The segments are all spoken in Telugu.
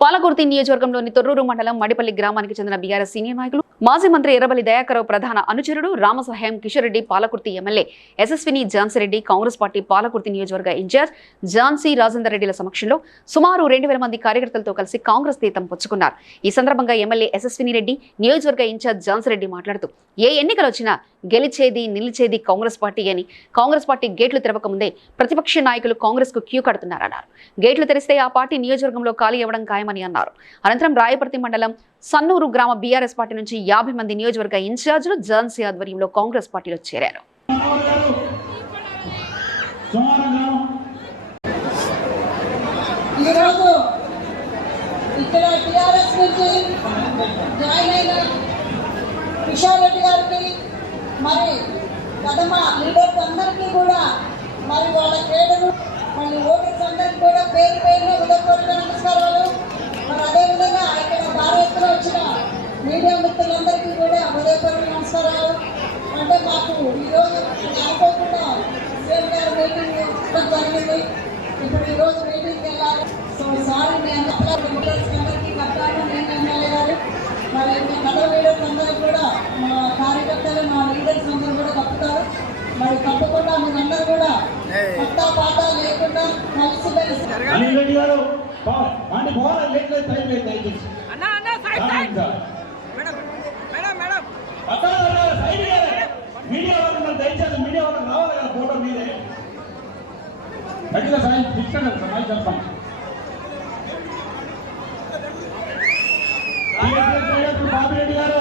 పాలకుర్తి నియోజకవర్గంలోని తొర్రూరు మండలం మడిపల్లి గ్రామానికి చెందిన బీఆర్ఎస్ సీనియర్ నాయకులు మాజీ మంత్రి ఎర్రబల్లి దయాకరావు ప్రధాన అనుచరుడు రామసహాయం కిషోర్ రెడ్డి పాలకుర్తి ఎమ్మెల్యే యశస్విని రెడ్డి కాంగ్రెస్ పార్టీ పాలకుర్తి నియోజకవర్గ ఇన్ఛార్జ్ ఝాన్సీ రాజేందర్ రెడ్డిల సమక్షంలో సుమారు రెండు వేల మంది కార్యకర్తలతో కలిసి కాంగ్రెస్ తీతం పుచ్చుకున్నారు. ఈ సందర్భంగా ఎమ్మెల్యే యశస్విని రెడ్డి నియోజకవర్గ ఇన్ఛార్జ్ ఝాన్సీ రెడ్డి మాట్లాడుతూ ఏ ఎన్నికలు వచ్చినా గెలిచేది నిలిచేది కాంగ్రెస్ పార్టీ అని కాంగ్రెస్ పార్టీ గేట్లు తెరవకముందే ప్రతిపక్ష నాయకులు కాంగ్రెస్కు క్యూ కడుతున్నారన్నారు. గేట్లు తెరిస్తే ఆ పార్టీ నియోజకవర్గంలో ఖాళీ అవ్వడం ఖాయమని అన్నారు. అనంతరం రాయపర్తి మండలం సన్నూరు గ్రామ బీఆర్ఎస్ పార్టీ నుంచి యాభై మంది నియోజకవర్గ ఇన్ఛార్జీలు ఝాన్సీ ఆధ్వర్యంలో కాంగ్రెస్ పార్టీలో చేరారు. ఈరోజు ఇక్కడ టీఆర్ఎస్ నుంచి జాయిన్ అయిన కిషోర్ రెడ్డి గారికి మరి కదమ లీడర్స్ అందరికీ కూడా మరి వాళ్ళ క్రీడలు మరి ఓటర్స్ అందరికీ కూడా పేరు పేరున ఉదయపూర్వక నమస్కారాలు. మరి అదేవిధంగా ఇక్కడ భారీ ఎత్తున వచ్చిన మీడియా మిత్రులందరికీ కూడా ఉదయపూర్వక నమస్కారాలు. అంటే మాకు ఈరోజు అనుకోకుండా సీఎం గారు మీటింగ్ జరిగింది. ఇప్పుడు ఈరోజు మీటింగ్కి వెళ్ళాలి. సో సార్ నేను ముఖ్యమంత్రి అందరికీ కట్టాను నేను ఎమ్మెల్యే గారు మరి కథ లీడర్స్ అందరికీ కూడా మా కార్యకర్తలు మా లీడర్స్ అందరూ కూడా కప్పుతారు మరి తప్పకుండా మీరందరూ కూడా కొత్త పాట లేకుండా కలిసి కలిసి అనిల్ రెడ్డి గారు వాడిని పోవాలి లేట్ లేదు టైం లేదు దయచేసి. అన్నా అన్నా side side madam madam madam. పక్కన ఉన్నారు, సైడ్ ఇయ్యాలి. మీడియా వాళ్ళు దయచేసి మీడియా వాళ్ళు రావాలి కదా ఫోటో మీదే. గట్టిగా సాయం తీసుకెళ్ళండి సార్ టీఆర్ఎస్ నాయకులు బాబిరెడ్డి గారు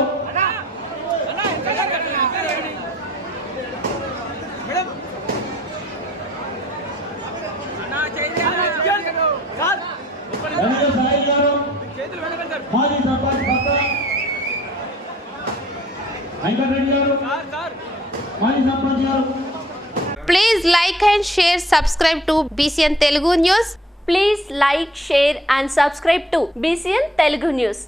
మాజీ సర్పంచ్ భర్త వెంకటరెడ్డి గారు సార్ సార్ మాజీ సర్పంచ్ గారు Please like and share, subscribe to BCN Telugu News. Please like, share and subscribe to BCN Telugu News.